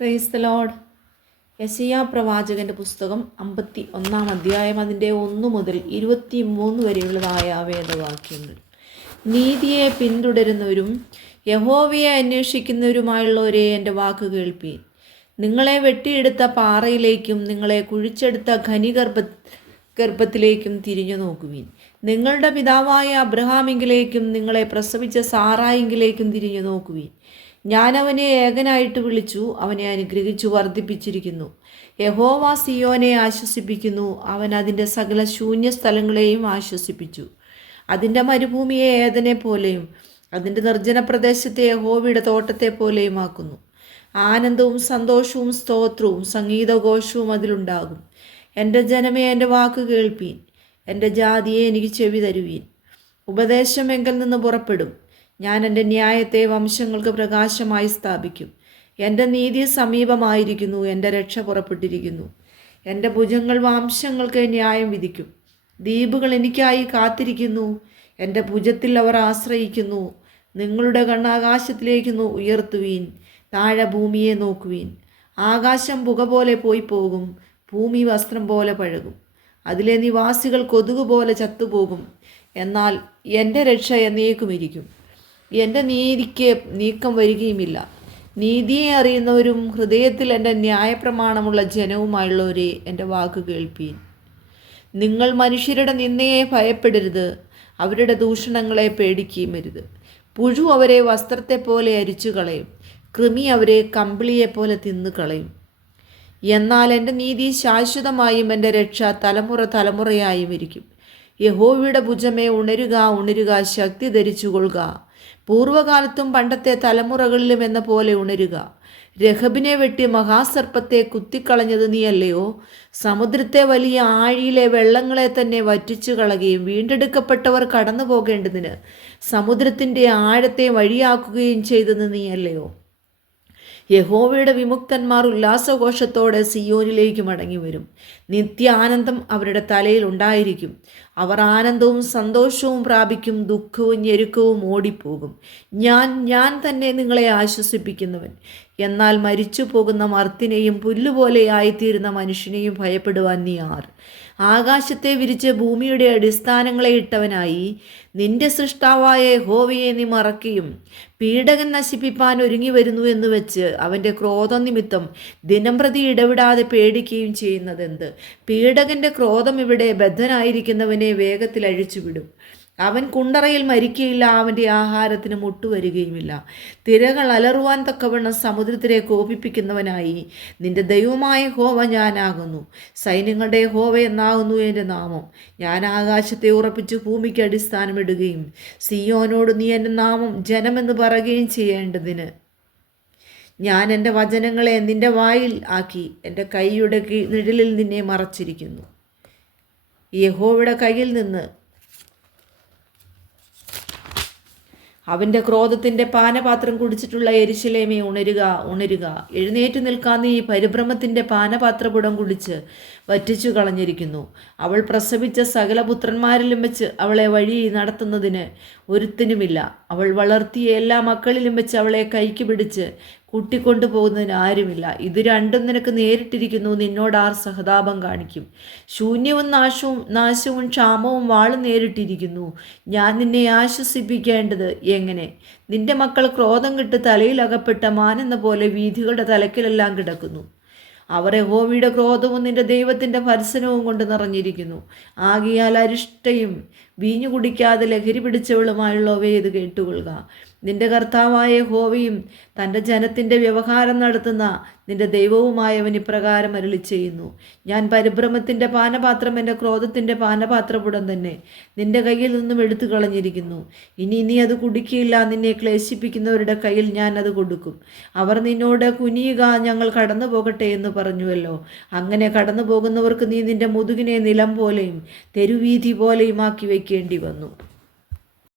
Praise the Lord. യെശയ്യാ പ്രവാചകൻ്റെ പുസ്തകം 51-ാം അധ്യായം അതിൻ്റെ 1 മുതൽ 23 വരെയുള്ളതായ വേദവാക്യങ്ങൾ. നീതിയെ പിന്തുടരുന്നവരും യഹോവയെ അന്വേഷിക്കുന്നവരുമായുള്ളവരെ എൻ്റെ വാക്ക് കേൾപ്പീൻ. നിങ്ങളെ വെട്ടിയെടുത്ത പാറയിലേക്കും നിങ്ങളെ കുഴിച്ചെടുത്ത ഗർഭത്തിലേക്കും തിരിഞ്ഞു നോക്കുവീൻ. നിങ്ങളുടെ പിതാവായ അബ്രഹാമിങ്കിലേക്കും നിങ്ങളെ പ്രസവിച്ച സാറായിങ്കിലേക്കും തിരിഞ്ഞു നോക്കുവീൻ. ഞാൻ അവനെ ഏകനായിട്ട് വിളിച്ചു, അവനെ അനുഗ്രഹിച്ചു വർദ്ധിപ്പിച്ചിരിക്കുന്നു. യഹോവ സിയോനെ ആശ്വസിപ്പിക്കുന്നു, അവൻ അതിൻ്റെ സകല ശൂന്യ സ്ഥലങ്ങളെയും ആശ്വസിപ്പിച്ചു. അതിൻ്റെ മരുഭൂമിയെ ഏദനെ പോലെയും അതിൻ്റെ നിർജ്ജന പ്രദേശത്തെ യഹോവയുടെ തോട്ടത്തെ പോലെയും ആക്കുന്നു. ആനന്ദവും സന്തോഷവും സ്തോത്രവും സംഗീതഘോഷവും അതിലുണ്ടാകും. എൻ്റെ ജനമേ, എൻ്റെ വാക്ക് കേൾപ്പീൻ. എൻ്റെ ജാതിയെ എനിക്ക് ചെവി തരുവീൻ. ഉപദേശം എങ്കിൽ നിന്ന് പുറപ്പെടും. ഞാൻ എൻ്റെ ന്യായത്തെ വംശങ്ങൾക്ക് പ്രകാശമായി സ്ഥാപിക്കും. എൻ്റെ നീതി സമീപമായിരിക്കുന്നു, എൻ്റെ രക്ഷ പുറപ്പെട്ടിരിക്കുന്നു. എൻ്റെ ഭുജങ്ങൾ വംശങ്ങൾക്ക് ന്യായം വിധിക്കും. ദ്വീപുകൾ എനിക്കായി കാത്തിരിക്കുന്നു, എൻ്റെ ഭുജത്തിൽ അവർ ആശ്രയിക്കുന്നു. നിങ്ങളുടെ കണ്ണാകാശത്തിലേക്ക് ഉയർത്തുവീൻ, താഴെ ഭൂമിയെ നോക്കുവീൻ. ആകാശം പുക പോലെ പോയി പോകും, ഭൂമി വസ്ത്രം പോലെ പഴകും, അതിലെ നിവാസികൾ കൊതുക് പോലെ ചത്തുപോകും. എന്നാൽ എൻ്റെ രക്ഷ എന്നേക്കുമിരിക്കും, എൻ്റെ നീതിക്ക് നീക്കം വരികയുമില്ല. നീതിയെ അറിയുന്നവരും ഹൃദയത്തിൽ എൻ്റെ ന്യായപ്രമാണമുള്ള ജനവുമായുള്ളവരെ എൻ്റെ വാക്ക് കേൾപ്പീൻ. നിങ്ങൾ മനുഷ്യരുടെ നിന്ദയെ ഭയപ്പെടരുത്, അവരുടെ ദൂഷണങ്ങളെ പേടിക്കുകയും അരുത്. പുഴു അവരെ വസ്ത്രത്തെ പോലെ അരിച്ചു കളയും, കൃമി അവരെ കമ്പിളിയെപ്പോലെ തിന്നു കളയും. എന്നാൽ എൻ്റെ നീതി ശാശ്വതമായും എൻ്റെ രക്ഷ തലമുറ തലമുറയായും ഇരിക്കും. യഹോവയുടെ ഭുജമേ, ഉണരുക ഉണരുക, ശക്തി ധരിച്ചുകൊള്ളുക. പൂർവ്വകാലത്തും പണ്ടത്തെ തലമുറകളിലും എന്ന പോലെ ഉണരുക. രഹബിനെ വെട്ടി മഹാസർപ്പത്തെ കുത്തിക്കളഞ്ഞത് നീയല്ലയോ? സമുദ്രത്തെ വലിയ ആഴിയിലെ വെള്ളങ്ങളെ തന്നെ വറ്റിച്ചു കളയുകയും വീണ്ടെടുക്കപ്പെട്ടവർ കടന്നു പോകേണ്ടതിന് സമുദ്രത്തിൻ്റെ ആഴത്തെ വഴിയാക്കുകയും ചെയ്തത് നീയല്ലയോ? യഹോവയുടെ വിമുക്തന്മാർ ഉല്ലാസഘോഷത്തോടെ സിയോനിലേക്ക് മടങ്ങി വരും. നിത്യ ആനന്ദം അവരുടെ തലയിൽ ഉണ്ടായിരിക്കും. അവർ ആനന്ദവും സന്തോഷവും പ്രാപിക്കും, ദുഃഖവും ഞെരുക്കവും ഓടിപ്പോകും. ഞാൻ തന്നെ നിങ്ങളെ ആശ്വസിപ്പിക്കുന്നവൻ. എന്നാൽ മരിച്ചു പോകുന്ന മർത്തിനെയും പുല്ലുപോലെയായിത്തീരുന്ന മനുഷ്യനെയും ഭയപ്പെടുവാൻ നീ ആർ? ആകാശത്തെ വിരിച്ച് ഭൂമിയുടെ അടിസ്ഥാനങ്ങളെ ഇട്ടവനായി നിന്റെ സൃഷ്ടാവായ യഹോവയെ നീ മറക്കുകയും പീഡകൻ നശിപ്പിപ്പാൻ ഒരുങ്ങി വരുന്നു എന്ന് വെച്ച് അവൻ്റെ ക്രോധം നിമിത്തം ദിനംപ്രതി ഇടവിടാതെ പേടിക്കുകയും ചെയ്യുന്നതെന്ത്? പീഡകൻ്റെ ക്രോധം ഇവിടെ ബദ്ധനായിരിക്കുന്നവനെ വേഗത്തിൽ അഴിച്ചുവിടും. അവൻ കുണ്ടറയിൽ മരിക്കുകയില്ല, അവൻ്റെ ആഹാരത്തിന് മുട്ടുവരികയുമില്ല. തിരകൾ അലറുവാൻ തക്കവണ്ണം സമുദ്രത്തിലെ കോപിപ്പിക്കുന്നവനായി നിന്റെ ദൈവമായ യഹോവ ഞാനാകുന്നു. സൈന്യങ്ങളുടെ യഹോവ എന്നാകുന്നു എൻ്റെ നാമം. ഞാൻ ആകാശത്തെ ഉറപ്പിച്ച് ഭൂമിക്ക് അടിസ്ഥാനമിടുകയും സിയോനോട് നീ എൻ്റെ നാമം ജനമെന്ന് പറയുകയും ചെയ്യേണ്ടതിന് ഞാൻ എൻ്റെ വചനങ്ങളെ നിന്റെ വായിൽ ആക്കി എൻ്റെ കൈയുടെ നിഴലിൽ നിന്നെ മറച്ചിരിക്കുന്നു. യഹോവയുടെ കയ്യിൽ നിന്ന് അവൻ്റെ ക്രോധത്തിൻ്റെ പാനപാത്രം കുടിച്ചിട്ടുള്ള യെരൂശലേമേ, ഉണരുക ഉണരുക. എഴുന്നേറ്റ് നിൽക്കാൻ നീ പരിഭ്രമത്തിൻ്റെ പാനപാത്രപുടം കുടിച്ച് വറ്റിച്ചു കളഞ്ഞിരിക്കുന്നു. അവൾ പ്രസവിച്ച സകല പുത്രന്മാരിലും വെച്ച് അവളെ വഴി നടത്തുന്നതിന് ഒരുത്തനുമില്ല. അവൾ വളർത്തിയ എല്ലാ മക്കളിലും വെച്ച് അവളെ കൈക്ക് പിടിച്ച് കൂട്ടിക്കൊണ്ടു പോകുന്നതിന് ആരുമില്ല. ഇത് രണ്ടും നിനക്ക് നേരിട്ടിരിക്കുന്നു, നിന്നോടാർ സഹതാപം കാണിക്കും? ശൂന്യവും നാശവും ക്ഷാമവും വാളും നേരിട്ടിരിക്കുന്നു. ഞാൻ നിന്നെ ആശ്വസിപ്പിക്കേണ്ടത് എങ്ങനെ? നിന്റെ മക്കൾ ക്രോധം കെട്ട് തലയിൽ അകപ്പെട്ട മാനെന്ന പോലെ വീഥികളുടെ തലക്കിലെല്ലാം കിടക്കുന്നു. അവർ യഹോവയുടെ ക്രോധവും നിന്റെ ദൈവത്തിൻ്റെ ഭർസനവും കൊണ്ട് നിറഞ്ഞിരിക്കുന്നു. ആകിയാൽ അരിഷ്ടയും വീഞ്ഞു കുടിക്കാതെ ലഹരി പിടിച്ചവളുമായുള്ളവയെ ഇത് കേട്ടുകൊള്ളുക. നിന്റെ കർത്താവായ യഹോവയും തൻ്റെ ജനത്തിൻ്റെ വ്യവഹാരം നടത്തുന്ന നിന്റെ ദൈവവുമായവൻ ഇപ്രകാരം അരുളി ചെയ്യുന്നു: ഞാൻ പരിഭ്രമത്തിൻ്റെ പാനപാത്രം, എൻ്റെ ക്രോധത്തിൻ്റെ പാനപാത്രപുടം തന്നെ നിന്റെ കയ്യിൽ നിന്നും എടുത്തു കളഞ്ഞിരിക്കുന്നു. ഇനി നീ അത് കുടിക്കില്ല. നിന്നെ ക്ലേശിപ്പിക്കുന്നവരുടെ കയ്യിൽ ഞാൻ അത് കൊടുക്കും. അവർ നിന്നോട് കുനിയുക, ഞങ്ങൾ കടന്നു പോകട്ടെ എന്ന് പറഞ്ഞുവല്ലോ. അങ്ങനെ കടന്നു പോകുന്നവർക്ക് നീ നിന്റെ മുതുകിനെ നിലം പോലെയും തെരുവീഥി പോലെയും ആക്കി വയ്ക്കേണ്ടി വന്നു.